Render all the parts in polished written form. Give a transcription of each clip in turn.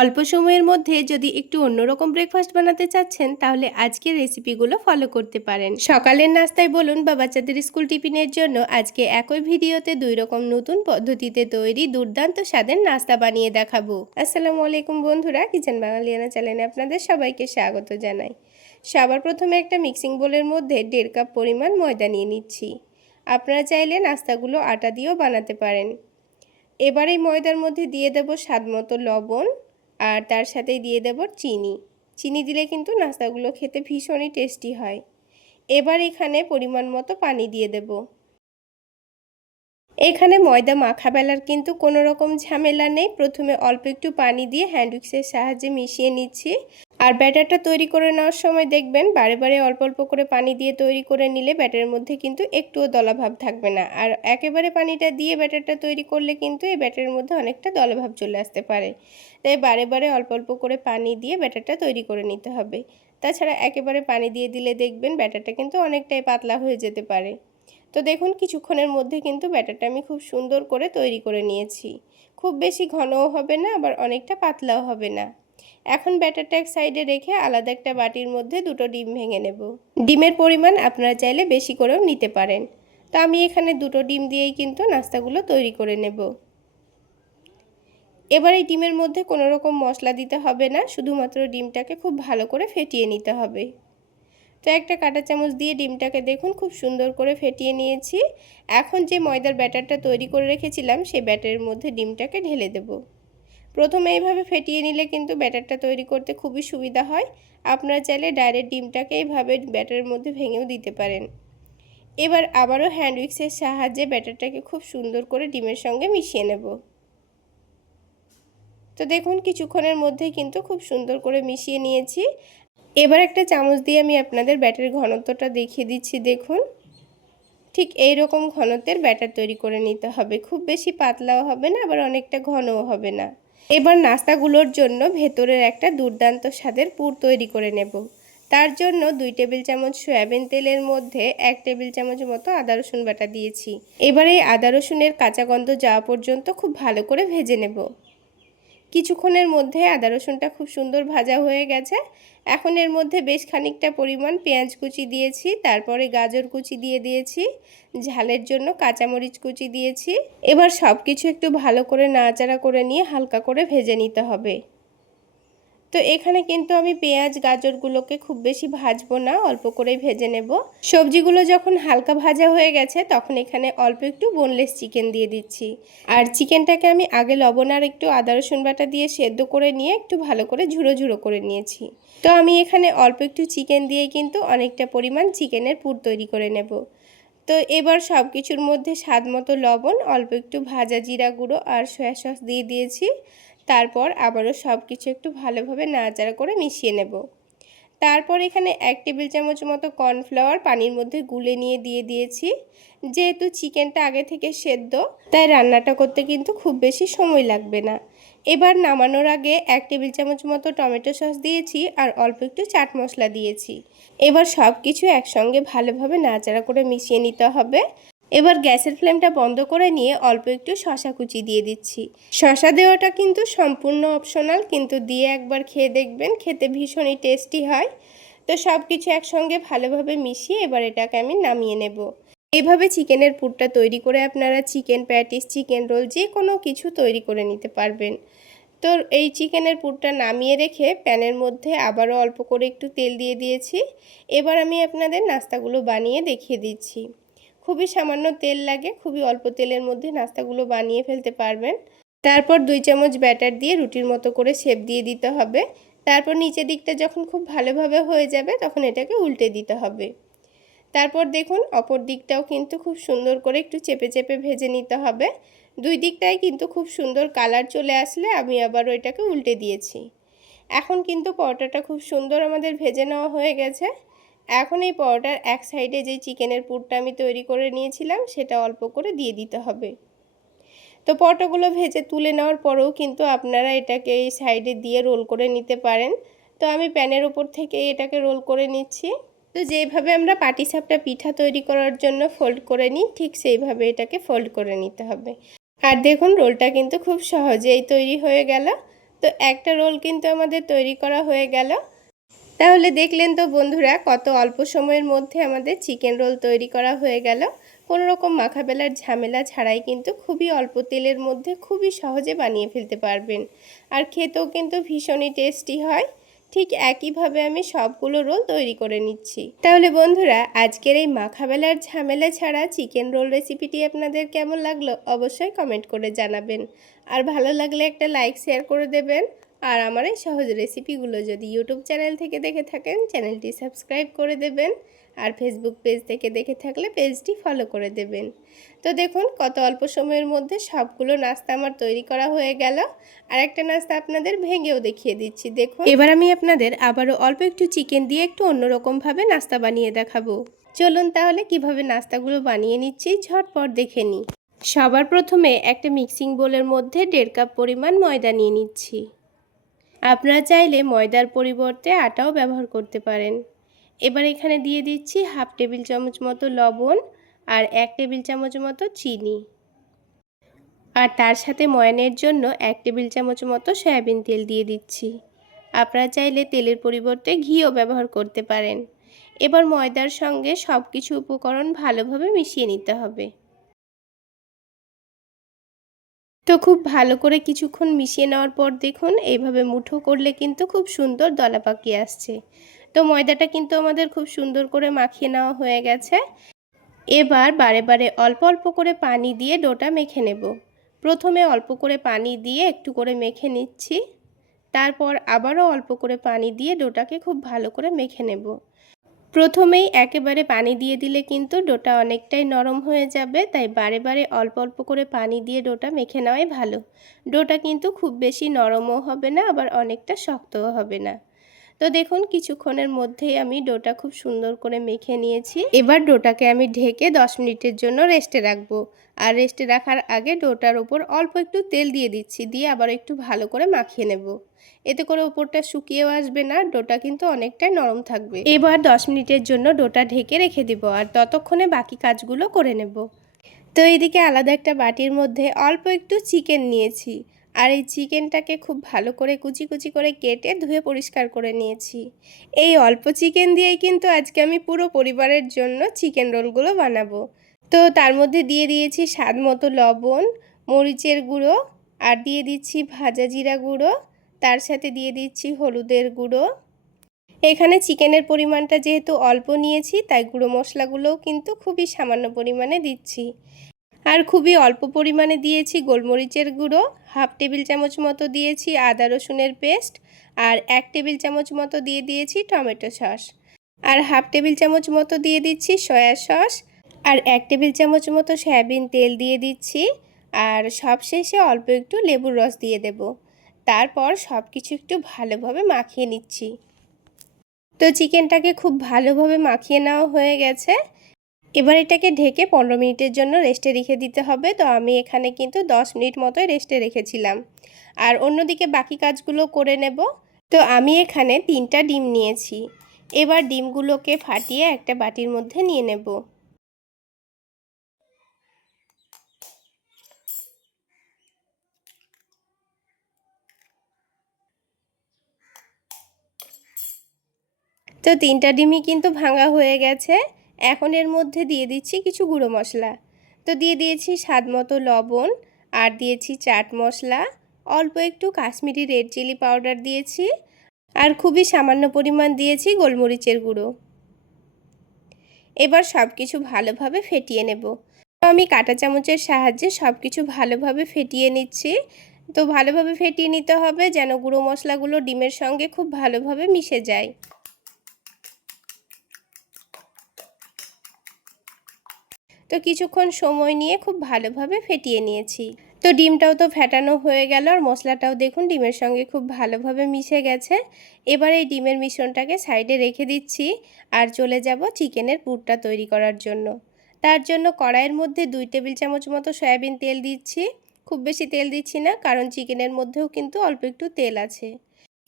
অল্প সময়ের মধ্যে যদি একটু অন্যরকম ব্রেকফাস্ট বানাতে চাচ্ছেন তাহলে আজকের রেসিপিগুলো ফলো করতে পারেন। সকালের নাস্তায় বলুন বা বাচ্চাদের স্কুল টিফিনের জন্য আজকে একই ভিডিওতে 2 রকম নতুন পদ্ধতিতে তৈরি দুর্দান্ত স্বাদের নাস্তা বানিয়ে দেখাবো। আসসালামু আলাইকুম বন্ধুরা, কিচেন বাঙালিয়ানা চ্যানেলে আপনাদের সবাইকে স্বাগত জানাই। সবার প্রথমে একটা মিক্সিং বোলের মধ্যে 1.5 কাপ পরিমাণ ময়দা নিয়ে নিচ্ছি। আপনারা চাইলে নাস্তাগুলো আটা দিয়েও বানাতে পারেন। এবার এই ময়দার মধ্যে দিয়ে দেব স্বাদমতো লবণ আর তার সাথেই দিয়ে দেব চিনি দিলে কিন্তু নাস্তাগুলো খেতে ভীষণই টেস্টি হয়। এবার এখানে পরিমাণ মতো পানি দিয়ে দেব। এখানে ময়দা মাখা বেলার কিন্তু কোনো রকম ঝামেলা নেই। প্রথমে অল্প একটু পানি দিয়ে হ্যান্ড উইক্সের সাহায্যে মিশিয়ে নিচ্ছি। আর ব্যাটারটা তৈরি করে নেওয়ার সময় দেখবেন বারে বারে অল্প অল্প করে পানি দিয়ে তৈরি করে নিলে ব্যাটারের মধ্যে কিন্তু একটুও দলাভাব থাকবে না। আর একেবারে পানিটা দিয়ে ব্যাটারটা তৈরি করলে কিন্তু এই ব্যাটারের মধ্যে অনেকটা দলাভাব চলে আসতে পারে। তাই বারে বারে অল্প অল্প করে পানি দিয়ে ব্যাটারটা তৈরি করে নিতে হবে। তাছাড়া একেবারে পানি দিয়ে দিলে দেখবেন ব্যাটারটা কিন্তু অনেকটাই পাতলা হয়ে যেতে পারে। তো দেখুন কিছুক্ষণের মধ্যে কিন্তু ব্যাটারটা আমি খুব সুন্দর করে তৈরি করে নিয়েছি। খুব বেশি ঘনও হবে না, আবার অনেকটা পাতলাও হবে না। এখন ব্যাটারটা এক সাইডে রেখে আলাদা একটা বাটির মধ্যে 2টো ডিম ভেঙে নেব। ডিমের পরিমাণ আপনারা চাইলে বেশি করেও নিতে পারেন। তো আমি এখানে 2টো ডিম দিয়েই কিন্তু নাস্তাগুলো তৈরি করে নেব। এবার এই ডিমের মধ্যে কোনো রকম মশলা দিতে হবে না, শুধুমাত্র ডিমটাকে খুব ভালো করে ফেটিয়ে নিতে হবে। তো একটা কাঁটা চামচ দিয়ে ডিমটাকে দেখুন খুব সুন্দর করে ফেটিয়ে নিয়েছি। এখন যে ময়দার ব্যাটারটা তৈরি করে রেখেছিলাম সেই ব্যাটারের মধ্যে ডিমটাকে ঢেলে দেব। প্রথমে এইভাবে ফেটিয়ে নিলে কিন্তু ব্যাটারটা তৈরি করতে খুবই সুবিধা হয়। আপনারা চাইলে ডাইরেক্ট ডিমটাকে এইভাবে ব্যাটারের মধ্যে ভেঙেও দিতে পারেন। এবার আবারও হ্যান্ড উইক্সের সাহায্যে ব্যাটারটাকে খুব সুন্দর করে ডিমের সঙ্গে মিশিয়ে নেব। তো দেখুন কিছুক্ষণের মধ্যেই কিন্তু খুব সুন্দর করে মিশিয়ে নিয়েছি। এবার একটা চামচ দিয়ে আমি আপনাদের ব্যাটারের ঘনত্বটা দেখিয়ে দিচ্ছি। দেখুন ঠিক এই রকম ঘনত্বের ব্যাটার তৈরি করে নিতে হবে। খুব বেশি পাতলাও হবে না, আবার অনেকটা ঘনও হবে না। এবার নাস্তাগুলোর জন্য ভেতরের একটা দুর্দান্ত স্বাদের পুর তৈরি করে নেব। তার জন্য 2 টেবিল চামচ সয়াবিন তেলের মধ্যে 1 টেবিল চামচ মতো আদা রসুন বাটা দিয়েছি। এবার এই আদা রসুনের কাঁচা গন্ধ যাওয়া পর্যন্ত খুব ভালো করে ভেজে নেব। কিছুক্ষণের মধ্যে আদা রসুনটা খুব সুন্দর ভাজা হয়ে গেছে। এখন এর মধ্যে বেশ খানিকটা পরিমাণ পেঁয়াজ কুচি দিয়েছি, তারপরে গাজর কুচি দিয়ে দিয়েছি, ঝালের জন্য কাঁচামরিচ কুচি দিয়েছি। এবার সব কিছু একটু ভালো করে নাড়াচাড়া করে নিয়ে হালকা করে ভেজে নিতে হবে। তো এখানে কিন্তু আমি পেঁয়াজ গাজরগুলোকে খুব বেশি ভাজবো না, অল্প করেই ভেজে নেব। সবজিগুলো যখন হালকা ভাজা হয়ে গেছে তখন এখানে অল্প একটু বোনলেস চিকেন দিয়ে দিচ্ছি। আর চিকেনটাকে আমি আগে লবণ আর একটু আদা রসুন বাটা দিয়ে সেদ্ধ করে নিয়ে একটু ভালো করে ঝুড়ো ঝুড়ো করে নিয়েছি। তো আমি এখানে অল্প একটু চিকেন দিয়ে কিন্তু অনেকটা পরিমাণ চিকেনের পুর তৈরি করে নেব। তো এবার সব কিছুর মধ্যে স্বাদ মতো লবণ, অল্প একটু ভাজা জিরা গুঁড়ো আর সয়া সস দিয়ে দিয়েছি। তারপর আবারও সব কিছু একটু ভালোভাবে নাড়াচাড়া করে মিশিয়ে নেব। তারপর এখানে 1 টেবিল চামচ মতো কর্নফ্লাওয়ার পানির মধ্যে গুলে নিয়ে দিয়ে দিয়েছি। যেহেতু চিকেনটা আগে থেকে সেদ্ধ, তাই রান্নাটা করতে কিন্তু খুব বেশি সময় লাগবে না। এবার নামানোর আগে 1 টেবিল চামচ মতো টমেটো সস দিয়েছি আর অল্প একটু চাট মশলা দিয়েছি। এবার সব কিছু একসঙ্গে ভালোভাবে নাড়াচাড়া করে মিশিয়ে নিতে হবে। এবার গ্যাসের ফ্লেমটা বন্ধ করে নিয়ে অল্প একটু শসা কুচি দিয়ে দিচ্ছি। শসা দেওয়াটা কিন্তু সম্পূর্ণ অপশনাল, কিন্তু দিয়ে একবার খেয়ে দেখবেন, খেতে ভীষণই টেস্টি হয়। তো সব কিছু একসঙ্গে ভালোভাবে মিশিয়ে এবার এটাকে আমি নামিয়ে নেব। এইভাবে চিকেনের পুরটা তৈরি করে আপনারা চিকেন প্যাটিস, চিকেন রোল যে কোনো কিছু তৈরি করে নিতে পারবেন। তো এই চিকেনের পুরটা নামিয়ে রেখে প্যানের মধ্যে আবারও অল্প করে একটু তেল দিয়ে দিয়েছি। এবার আমি আপনাদের নাস্তাগুলো বানিয়ে দেখিয়ে দিচ্ছি। খুবই সামান্য তেল লাগে, খুবই অল্প তেলের মধ্যে নাস্তাগুলো বানিয়ে ফেলতে পারবেন। তারপর 2 চামচ ব্যাটার দিয়ে রুটির মতো করে শেপ দিয়ে দিতে হবে। তারপর নিচের দিকটা যখন খুব ভালোভাবে হয়ে যাবে তখন এটাকে উল্টে দিতে হবে। তারপর দেখুন অপর দিকটাও কিন্তু খুব সুন্দর করে একটু চেপে চেপে ভেজে নিতে হবে। 2 দিকটাই কিন্তু খুব সুন্দর কালার চলে আসলে আমি আবার ওইটাকে উল্টে দিয়েছি। এখন কিন্তু পরোটাটা খুব সুন্দর আমাদের ভেজে নেওয়া হয়ে গেছে। এখন এই পরোটার এক সাইডে যে চিকেনের পুরটা আমি তৈরি করে নিয়েছিলাম সেটা অল্প করে দিয়ে দিতে হবে। তো পরোটাগুলো ভেজে তুলে নেওয়ার পরেও কিন্তু আপনারা এটাকে এই সাইডে দিয়ে রোল করে নিতে পারেন। তো আমি প্যানের ওপর থেকে এটাকে রোল করে নিচ্ছি। তো যেভাবে আমরা পাটিসাপটা পিঠা তৈরি করার জন্য ফোল্ড করে নিই, ঠিক সেইভাবে এটাকে ফোল্ড করে নিতে হবে। আর দেখুন রোলটা কিন্তু খুব সহজেই তৈরি হয়ে গেল। তো তো একটা রোল কিন্তু আমাদের তৈরি করা হয়ে গেল। তাহলে দেখলেন তো বন্ধুরা, কত অল্প সময়ের মধ্যে আমাদের চিকেন রোল তৈরি করা হয়ে গেল। কোনো রকম মাখাবেলার ঝামেলা ছাড়াই কিন্তু খুবই অল্প তেলের মধ্যে খুবই সহজে বানিয়ে ফেলতে পারবেন। আর খেতেও কিন্তু ভীষণই টেস্টি হয়। ঠিক একইভাবে আমি সবগুলো রোল তৈরি করে নিচ্ছি। তাহলে বন্ধুরা, আজকের এই মাখাবেলার ঝামেলা ছাড়া চিকেন রোল রেসিপিটি আপনাদের কেমন লাগলো অবশ্যই কমেন্ট করে জানাবেন। আর ভালো লাগলে একটা লাইক শেয়ার করে দেবেন। আর আমার এই সহজ রেসিপিগুলো যদি ইউটিউব চ্যানেল থেকে দেখে থাকেন, চ্যানেলটি সাবস্ক্রাইব করে দেবেন। আর ফেসবুক পেজ থেকে দেখে থাকলে পেজটি ফলো করে দেবেন। তো দেখুন, কত অল্প সময়ের মধ্যে সবগুলো নাস্তা আমার তৈরি করা হয়ে গেল। আর একটা নাস্তা আপনাদের ভেঙেও দেখিয়ে দিচ্ছি। দেখুন, এবার আমি আপনাদের আবারও অল্প একটু চিকেন দিয়ে একটু অন্যরকমভাবে নাস্তা বানিয়ে দেখাবো। চলুন তাহলে কিভাবে নাস্তাগুলো বানিয়ে নিচ্ছি ঝটপট দেখে নিই। সবার প্রথমে একটা মিক্সিং বোলের মধ্যে 1.5 কাপ পরিমাণ ময়দা নিয়ে নিচ্ছি। আপনারা চাইলে ময়দার পরিবর্তে আটাও ব্যবহার করতে পারেন। এবার এখানে দিয়ে দিচ্ছি 1/2 টেবিল চামচ মতো লবণ আর 1 টেবিল চামচ মতো চিনি। আর তার সাথে ময়ানের জন্য 1 টেবিল চামচ মতো সয়াবিন তেল দিয়ে দিচ্ছি। আপনারা চাইলে তেলের পরিবর্তে ঘিও ব্যবহার করতে পারেন। এবার ময়দার সঙ্গে সব কিছু উপকরণ ভালোভাবে মিশিয়ে নিতে হবে। তো খুব ভালো করে কিছুক্ষণ মিশিয়ে নেওয়ার পর দেখুন, এইভাবে মুঠো করলে কিন্তু খুব সুন্দর দলা পাকিয়ে আসছে। তো ময়দাটা কিন্তু আমাদের খুব সুন্দর করে মাখিয়ে নেওয়া হয়ে গেছে। এবার বারে বারে অল্প অল্প করে পানি দিয়ে ডোটা মেখে নেব। প্রথমে অল্প করে পানি দিয়ে একটু করে মেখে নিচ্ছি, তারপর আবারও অল্প করে পানি দিয়ে ডোটাকে খুব ভালো করে মেখে নেব। প্রথমেই একেবারে পানি দিয়ে দিলে কিন্তু ডোটা অনেকটাই নরম হয়ে যাবে, তাই বারে বারে অল্প অল্প করে পানি দিয়ে ডোটা মেখে নেওয়াই ভালো। ডোটা কিন্তু খুব বেশি নরমও হবে না, আবার অনেকটা শক্তও হবে না। তো দেখুন, কিছুক্ষণের মধ্যেই আমি ডোটা খুব সুন্দর করে মেখে নিয়েছি। এবার ডোটাকে আমি ঢেকে 10 মিনিটের জন্য রেস্টে রাখবো। আর রেস্টে রাখার আগে ডোটার উপর অল্প একটু তেল দিয়ে দিচ্ছি, দিয়ে আবার একটু ভালো করে মাখিয়ে নেব। এতে করে উপরটা শুকিয়েও আসবে না, ডোটা কিন্তু অনেকটাই নরম থাকবে। এবার 10 মিনিটের জন্য ডোটা ঢেকে রেখে দিব, আর ততক্ষণে বাকি কাজগুলো করে নেব। তো এইদিকে আলাদা একটা বাটির মধ্যে অল্প একটু চিকেন নিয়েছি। আর এই চিকেনটাকে খুব ভালো করে কুচি কুচি করে কেটে ধুয়ে পরিষ্কার করে নিয়েছি। এই অল্প চিকেন দিয়েই কিন্তু আজকে আমি পুরো পরিবারের জন্য চিকেন রোলগুলো বানাবো। তো তার মধ্যে দিয়ে দিয়েছি স্বাদ মতো লবণ, মরিচের গুঁড়ো, আর দিয়ে দিচ্ছি ভাজা জিরা গুঁড়ো, তার সাথে দিয়ে দিচ্ছি হলুদের গুঁড়ো। এখানে চিকেনের পরিমাণটা যেহেতু অল্প নিয়েছি, তাই গুঁড়ো মশলাগুলোও কিন্তু খুবই সামান্য পরিমাণে দিচ্ছি। আর খুবই অল্প পরিমাণে দিয়েছি গোলমরিচের গুঁড়ো, 1/2 টেবিল চামচ মতো দিয়েছি আদা রসুনের পেস্ট, আর 1 টেবিল চামচ মতো দিয়ে দিয়েছি টমেটো সস, আর 1/2 টেবিল চামচ মতো দিয়ে দিচ্ছি সয়া সস, আর 1 টেবিল চামচ মতো সয়াবিন তেল দিয়ে দিচ্ছি। আর সবশেষে অল্প একটু লেবুর রস দিয়ে দেব। তারপর সব কিছু একটু ভালোভাবে মাখিয়ে নিচ্ছি। তো চিকেনটাকে খুব ভালোভাবে মাখিয়ে নেওয়া হয়ে গেছে। এবার এটাকে ঢেকে 15 মিনিটের জন্য রেস্টে রেখে দিতে হবে। তো আমি এখানে কিন্তু 10 মিনিট মতোই রেস্টে রেখেছিলাম। আর অন্যদিকে বাকি কাজগুলো করে নেব। তো আমি এখানে 3টা ডিম নিয়েছি। এবার ডিমগুলোকে ফাটিয়ে একটা বাটির মধ্যে নিয়ে নেব। তো 3টা ডিমই কিন্তু ভাঙা হয়ে গেছে। এখন এর মধ্যে দিয়ে দিচ্ছি কিছু গুঁড়ো মশলা। তো দিয়ে দিয়েছি স্বাদ মতো লবণ, আর দিয়েছি চাট মশলা, অল্প একটু কাশ্মীরি রেড চিলি পাউডার দিয়েছি, আর খুবই সামান্য পরিমাণ দিয়েছি গোলমরিচের গুঁড়ো। এবার সব কিছু ভালোভাবে ফেটিয়ে নেব। তো আমি কাঁটা চামচের সাহায্যে সব কিছু ভালোভাবে ফেটিয়ে নিচ্ছি। তো ভালোভাবে ফেটিয়ে নিতে হবে যেন গুঁড়ো মশলাগুলো ডিমের সঙ্গে খুব ভালোভাবে মিশে যায়। তো কিছুক্ষণ সময় নিয়ে খুব ভালোভাবে ফেটিয়ে নিয়েছি। তো ডিমটাও তো ফেটানো হয়ে গেল, আর মশলাটাও দেখুন ডিমের সঙ্গে খুব ভালোভাবে মিশে গেছে। এবার এই ডিমের মিশ্রণটাকে সাইডে রেখে দিচ্ছি, আর চলে যাব চিকেনের পুরটা তৈরি করার জন্য। তার জন্য কড়াইয়ের মধ্যে 2 টেবিল চামচ মতো সয়াবিন তেল দিচ্ছি। খুব বেশি তেল দিচ্ছি না, কারণ চিকেনের মধ্যেও কিন্তু অল্প একটু তেল আছে।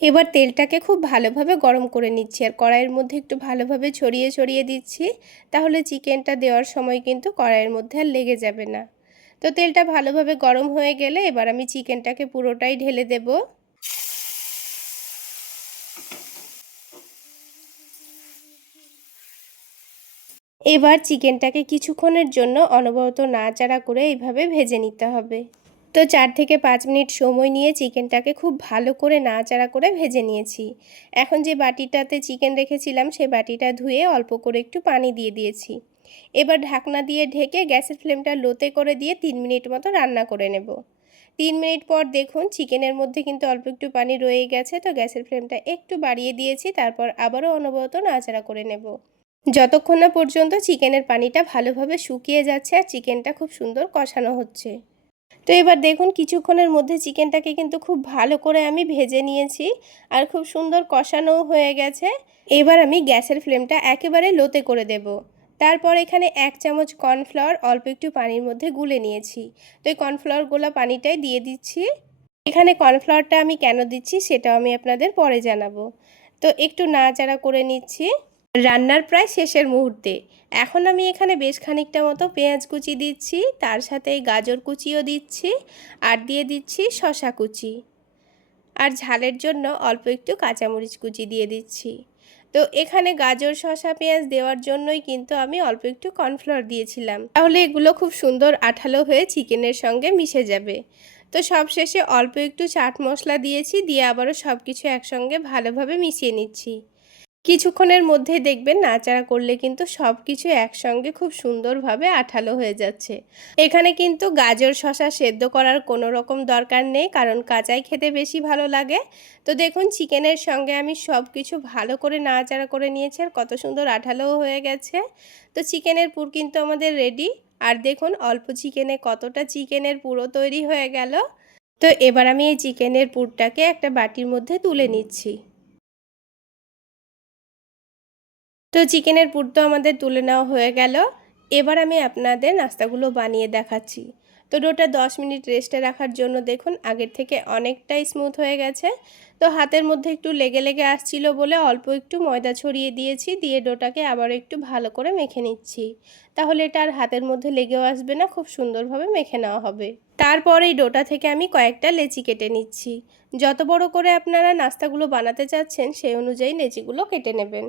এবার তেলটাকে খুব ভালোভাবে গরম করে নিচ্ছি, আর কড়াইয়ের মধ্যে একটু ভালোভাবে ছড়িয়ে ছড়িয়ে দিচ্ছি। তাহলে চিকেনটা দেওয়ার সময় কিন্তু কড়াইয়ের মধ্যে আর লেগে যাবে না। তো তেলটা ভালোভাবে গরম হয়ে গেলে এবার আমি চিকেনটাকে পুরোটাই ঢেলে দেব। এবার চিকেনটাকে কিছুক্ষণের জন্য অনবরত নাড়াচাড়া করে এইভাবে ভেজে নিতে হবে। তো 4 থেকে 5 মিনিট সময় নিয়ে চিকেনটাকে খুব ভালো করে নাড়াচাড়া করে ভেজে নিয়েছি। এখন যে বাটিটাতে চিকেন রেখেছিলাম সেই বাটিটা ধুয়ে অল্প করে একটু পানি দিয়ে দিয়েছি। এবার ঢাকনা দিয়ে ঢেকে গ্যাসের ফ্লেমটা লোতে করে দিয়ে 3 মিনিট মতো রান্না করে নেব। 3 মিনিট পর দেখুন চিকেনের মধ্যে কিন্তু অল্প একটু পানি রয়ে গেছে, তো গ্যাসের ফ্লেমটা একটু বাড়িয়ে দিয়েছি। তারপর আবারও অনবরত নাড়াচাড়া করে নেব যতক্ষণ না পর্যন্ত চিকেনের পানিটা ভালোভাবে শুকিয়ে যাচ্ছে আর চিকেনটা খুব সুন্দর কষানো হচ্ছে। তো এবার দেখুন কিছুক্ষণের মধ্যে চিকেনটাকে কিন্তু খুব ভালো করে আমি ভেজে নিয়েছি আর খুব সুন্দর কষানোও হয়ে গেছে। এবার আমি গ্যাসের ফ্লেমটা একেবারে লোতে করে দেব। তারপর এখানে 1 চামচ কর্নফ্লাওয়ার অল্প একটু পানির মধ্যে গুলে নিয়েছি। তো এই কর্নফ্লাওয়ার গোলা পানিটাই দিয়ে দিচ্ছি। এখানে কর্নফ্লাওয়ারটা আমি কেন দিচ্ছি সেটাও আমি আপনাদের পরে জানাবো। তো একটু নাড়াচাড়া করে নিচ্ছি। রান্নার প্রায় শেষের মুহূর্তে এখন আমি এখানে বেশ খানিকটা মতো পেঁয়াজ কুচি দিচ্ছি, তার সাথে গাজর কুচিও দিচ্ছি আর দিয়ে দিচ্ছি শসা কুচি, আর ঝালের জন্য অল্প একটু কাঁচামরিচ কুচি দিয়ে দিচ্ছি। তো এখানে গাজর শসা পেঁয়াজ দেওয়ার জন্যই কিন্তু আমি অল্প একটু কর্নফ্লাওয়ার দিয়েছিলাম, তাহলে এগুলো খুব সুন্দর আঠালো হয়ে চিকেনের সঙ্গে মিশে যাবে। তো সবশেষে অল্প একটু চাট মশলা দিয়েছি, দিয়ে আবারও সব কিছু একসঙ্গে ভালোভাবে মিশিয়ে নিচ্ছি। কিছুক্ষণের মধ্যেই দেখবেন নাড়াচাড়া করলে কিন্তু সব কিছু একসঙ্গে খুব সুন্দরভাবে আঠালো হয়ে যাচ্ছে। এখানে কিন্তু গাজর শসা সেদ্ধ করার কোনো রকম দরকার নেই, কারণ কাঁচাই খেতে বেশি ভালো লাগে। তো দেখুন চিকেনের সঙ্গে আমি সব কিছু ভালো করে নাড়াচাড়া করে নিয়েছি আর কত সুন্দর আঠালোও হয়ে গেছে। তো চিকেনের পুর কিন্তু আমাদের রেডি। আর দেখুন অল্প চিকেনে কতটা চিকেনের পুরো তৈরি হয়ে গেল। তো এবার আমি এই চিকেনের পুরটাকে একটা বাটির মধ্যে তুলে নিচ্ছি। তো চিকেনের পুর তো আমাদের তুলে নেওয়া হয়ে গেল। এবার আমি আপনাদের নাস্তাগুলো বানিয়ে দেখাচ্ছি। তো ডোটা 10 মিনিট রেস্টে রাখার জন্য দেখুন আগের থেকে অনেকটাই স্মুথ হয়ে গেছে। তো হাতের মধ্যে একটু লেগে লেগে আসছিল বলে অল্প একটু ময়দা ছড়িয়ে দিয়েছি, দিয়ে ডোটাকে আবার একটু ভালো করে মেখে নিচ্ছি। তাহলে এটা আর হাতের মধ্যে লেগেও আসবে না, খুব সুন্দরভাবে মেখে নেওয়া হবে। তারপর এই ডোটা থেকে আমি কয়েকটা লেচি কেটে নিচ্ছি। যত বড় করে আপনারা নাস্তাগুলো বানাতে চাচ্ছেন সেই অনুযায়ী লেচিগুলো কেটে নেবেন।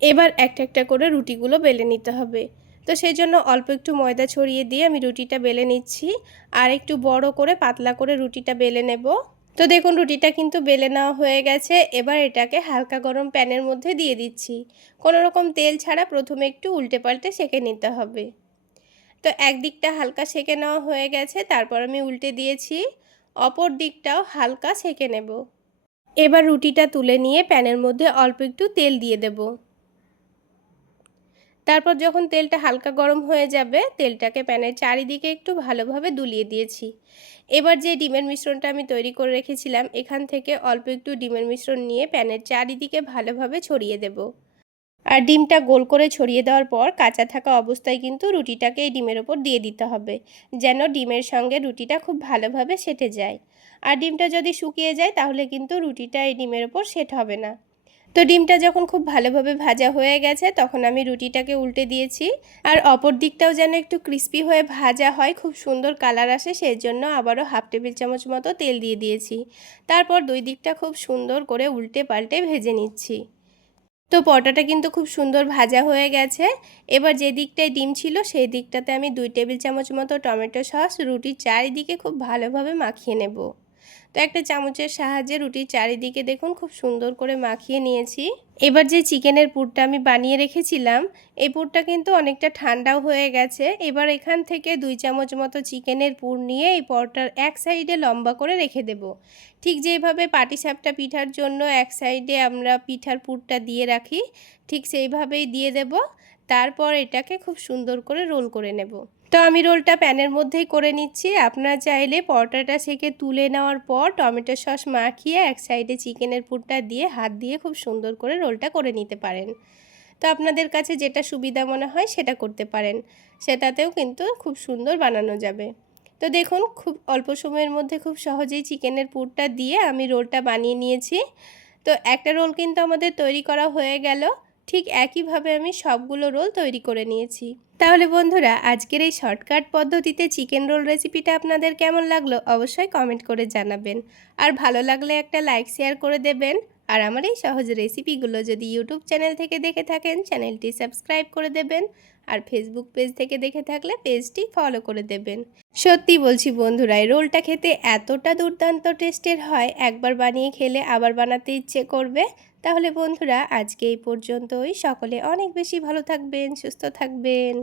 এবার একটা একটা করে রুটিগুলো বেলে নিতে হবে। তো সেই জন্য অল্প একটু ময়দা ছড়িয়ে দিয়ে আমি রুটিটা বেলে নিচ্ছি আর একটু বড় করে পাতলা করে রুটিটা বেলে নেব। তো দেখুন রুটিটা কিন্তু বেলে নেওয়া হয়ে গেছে। এবার এটাকে হালকা গরম প্যানের মধ্যে দিয়ে দিচ্ছি। কোনো রকম তেল ছাড়া প্রথমে একটু উল্টে পাল্টে সেঁকে নিতে হবে। তো একদিকটা হালকা সেঁকে নেওয়া হয়ে গেছে, তারপর আমি উল্টে দিয়েছি। অপর দিকটাও হালকা সেঁকে নেব। এবার রুটিটা তুলে নিয়ে প্যানের মধ্যে অল্প একটু তেল দিয়ে দেব। তারপর যখন তেলটা হালকা গরম হয়ে যাবে তেলটাকে প্যানের চারিদিকে একটু ভালোভাবে দুলিয়ে দিয়েছি। এবার যে ডিমের মিশ্রণটা আমি তৈরি করে রেখেছিলাম এখান থেকে অল্প একটু ডিমের মিশ্রণ নিয়ে প্যানের চারিদিকে ভালোভাবে ছড়িয়ে দেব। আর ডিমটা গোল করে ছড়িয়ে দেওয়ার পর কাঁচা থাকা অবস্থায় কিন্তু রুটিটাকে এই ডিমের ওপর দিয়ে দিতে হবে, যেন ডিমের সঙ্গে রুটিটা খুব ভালোভাবে সেটে যায়। আর ডিমটা যদি শুকিয়ে যায় তাহলে কিন্তু রুটিটা এই ডিমের ওপর সেট হবে না। তো ডিমটা যখন খুব ভালোভাবে ভাজা হয়ে গেছে তখন আমি রুটিটাকে উল্টে দিয়েছি। আর অপর দিকটাও যেন একটু ক্রিস্পি হয়ে ভাজা হয়, খুব সুন্দর কালার আসে, সেই জন্য আবারও হাফ টেবিল চামচ মতো তেল দিয়ে দিয়েছি। তারপর দুই দিকটা খুব সুন্দর করে উল্টে পাল্টে ভেজে নিচ্ছি। তো পরোটাটা কিন্তু খুব সুন্দর ভাজা হয়ে গেছে। এবার যে দিকটায় ডিম ছিল সেই দিকটাতে আমি 2 টেবিল চামচ মতো টমেটো সস রুটির চারিদিকে খুব ভালোভাবে মাখিয়ে নেব। তো একটা চামচের সাহায্যে রুটির চারিদিকে দেখুন খুব সুন্দর করে মাখিয়ে নিয়েছি। এবার যে চিকেনের পুরটা আমি বানিয়ে রেখেছিলাম এই পুরটা কিন্তু অনেকটা ঠান্ডাও হয়ে গেছে। এবার এখান থেকে 2 চামচ মতো চিকেনের পুর নিয়ে এই পরোটার এক সাইডে লম্বা করে রেখে দেব। ঠিক যেভাবে পাটিসাপটা পিঠার জন্য এক সাইডে আমরা পিঠার পুরটা দিয়ে রাখি ঠিক সেইভাবেই দিয়ে দেব। তারপর এটাকে খুব সুন্দর করে রোল করে নেব। তো আমি রোলটা প্যানের মধ্যেই করে নিচ্ছি। আপনারা চাইলে পরোটাটা সেকে তুলে নেওয়ার পর টমেটো সস মাখিয়ে এক সাইডে চিকেনের পুরটা দিয়ে হাত দিয়ে খুব সুন্দর করে রোলটা করে নিতে পারেন। তো আপনাদের কাছে যেটা সুবিধা মনে হয় সেটা করতে পারেন, সেটাতেও কিন্তু খুব সুন্দর বানানো যাবে। তো দেখুন খুব অল্প সময়ের মধ্যে খুব সহজেই চিকেনের পুরটা দিয়ে আমি রোলটা বানিয়ে নিয়েছি। তো একটা রোল কিন্তু আমাদের তৈরি করা হয়ে গেল। ঠিক একইভাবে আমি সবগুলো রোল তৈরি করে নিয়েছি। তাহলে বন্ধুরা, আজকের এই শর্টকাট পদ্ধতিতে চিকেন রোল রেসিপিটা আপনাদের কেমন লাগলো অবশ্যই কমেন্ট করে জানাবেন। আর ভালো লাগলে একটা লাইক শেয়ার করে দেবেন। আর আমার এই সহজ রেসিপিগুলো যদি ইউটিউব চ্যানেল থেকে দেখে থাকেন চ্যানেলটি সাবস্ক্রাইব করে দেবেন। আর ফেসবুক পেজ থেকে দেখে থাকলে পেজটি ফলো করে দেবেন। সত্যি বলছি বন্ধুরা, এই রোলটা খেতে এতটা দুর্দান্ত টেস্টের হয়, একবার বানিয়ে খেলে আবার বানাতে ইচ্ছে করবে। তাহলে বন্ধুরা, আজকে এই পর্যন্তই। সকলে অনেক বেশি ভালো থাকবেন, সুস্থ থাকবেন।